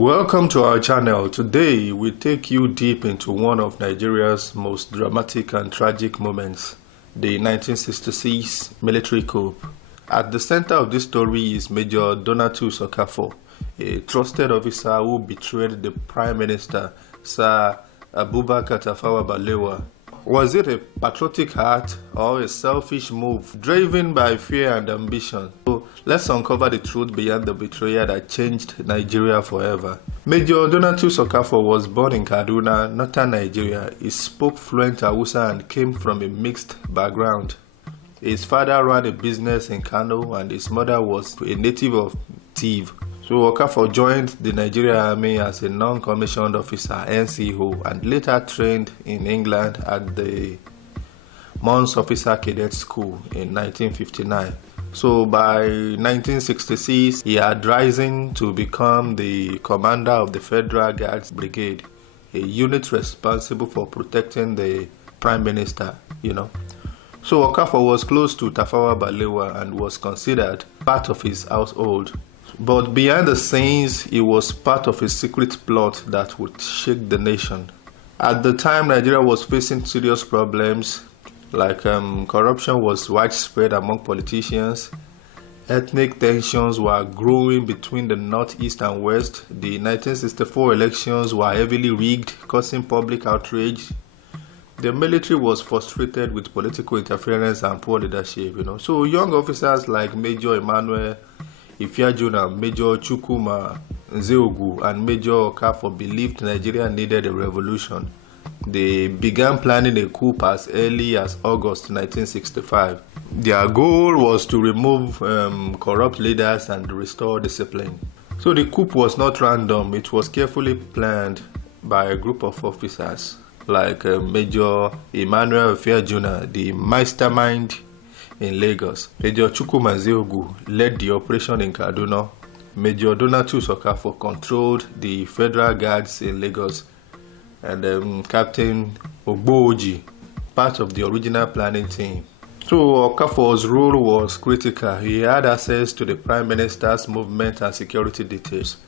Welcome to our channel. Today we take you deep into one of Nigeria's most dramatic and tragic moments, the 1966 military coup. At the center of this story is Major Okafor, a trusted officer who betrayed the Prime Minister, Sir Abubakar Tafawa Balewa. Was it a patriotic heart or a selfish move driven by fear and ambition? So let's uncover the truth behind the betrayal that changed Nigeria forever. Major Okafor was born in Kaduna, northern Nigeria. He spoke fluent Hausa and came from a mixed background. His father ran a business in Kano and his mother was a native of Tiv. So Okafor joined the Nigerian Army as a non-commissioned officer, NCO, and later trained in England at the Mons Officer Cadet School in 1959. So by 1966, he had risen to become the commander of the Federal Guards Brigade, a unit responsible for protecting the Prime Minister, So Okafor was close to Tafawa Balewa and was considered part of his household. But behind the scenes, he was part of a secret plot that would shake the nation. At the time, Nigeria was facing serious problems, like corruption was widespread among politicians. Ethnic tensions were growing between the Northeast and West. The 1964 elections were heavily rigged, causing public outrage. The military was frustrated with political interference and poor leadership, So young officers like Major Emmanuel Ifeajuna, Major Chukwuma Nzeogu, and Major Okafor believed Nigeria needed a revolution. They began planning a coup as early as August 1965. Their goal was to remove corrupt leaders and restore discipline. So the coup was not random. It was carefully planned by a group of officers like Major Emmanuel Ifeajuna, the mastermind in Lagos. Major Chukwuma Nzeogu led the operation in Kaduna. Major Okafor controlled the Federal Guards in Lagos. And Captain Ogboji, part of the original planning team. So Okafor's role was critical. He had access to the Prime Minister's movement and security details.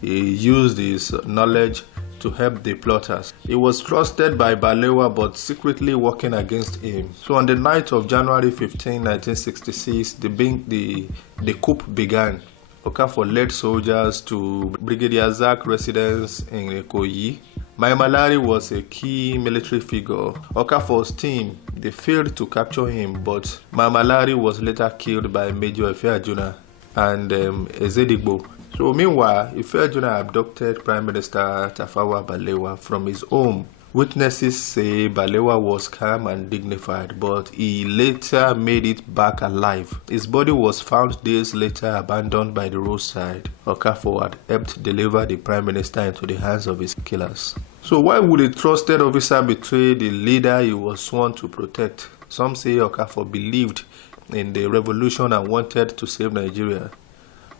He used his knowledge to help the plotters. He was trusted by Balewa but secretly working against him. So on the night of January 15, 1966, the coup began. Okafor led soldiers to Brigadier Zak residence in Ikoyi. Malari was a key military figure. Okafor's team, they failed to capture him, but Malari was later killed by Major Ifeajuna and Ezedigbo. So meanwhile, Ifeajuna abducted Prime Minister Tafawa Balewa from his home. Witnesses say Balewa was calm and dignified, but he later made it back alive. His body was found days later abandoned by the roadside. Okafor had helped deliver the Prime Minister into the hands of his killers. So why would a trusted officer betray the leader he was sworn to protect? Some say Okafor believed in the revolution and wanted to save Nigeria.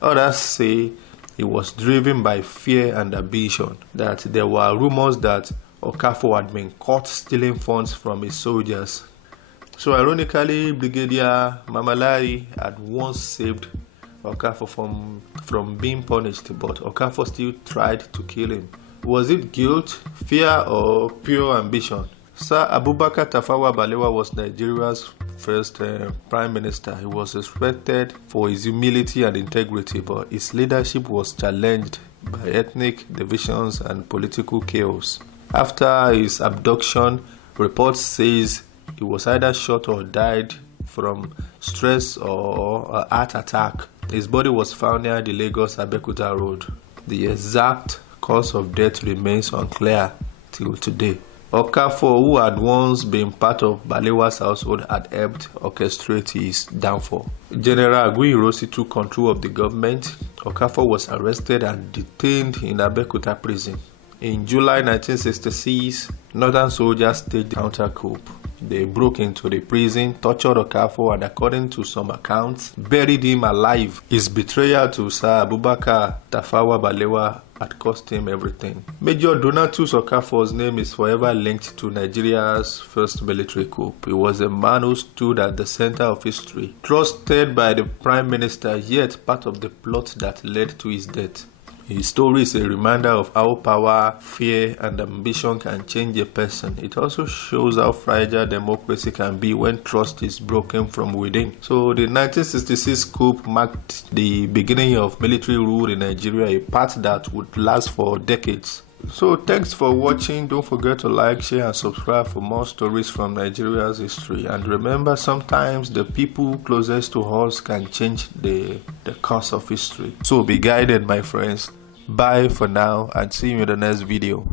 Others say he was driven by fear and ambition, that there were rumors that Okafor had been caught stealing funds from his soldiers. So ironically, Brigadier Malari had once saved Okafor from being punished, but Okafor still tried to kill him. Was it guilt, fear, or pure ambition? Sir Abubakar Tafawa Balewa was Nigeria's first Prime Minister. He was respected for his humility and integrity, but his leadership was challenged by ethnic divisions and political chaos. After his abduction, reports says he was either shot or died from stress or a heart attack. His body was found near the Lagos-Abeokuta road. The exact cause of death remains unclear till today. Okafor, who had once been part of Balewa's household, had helped orchestrate his downfall. General Aguiyi took control of the government. Okafor was arrested and detained in Abeokuta prison. In July 1966, northern soldiers staged a counter-coup. They broke into the prison, tortured Okafor, and according to some accounts, buried him alive. His betrayal to Sir Abubakar Tafawa Balewa had cost him everything. Major Okafor's name is forever linked to Nigeria's first military coup. He was a man who stood at the center of history, trusted by the Prime Minister, yet part of the plot that led to his death. His story is a reminder of how power, fear, and ambition can change a person. It also shows how fragile democracy can be when trust is broken from within. So the 1966 coup marked the beginning of military rule in Nigeria, a path that would last for decades. So thanks for watching. Don't forget to like, share, and subscribe for more stories from Nigeria's history. And remember, sometimes the people closest to us can change the course of history. So be guided, my friends. Bye for now, and see you in the next video.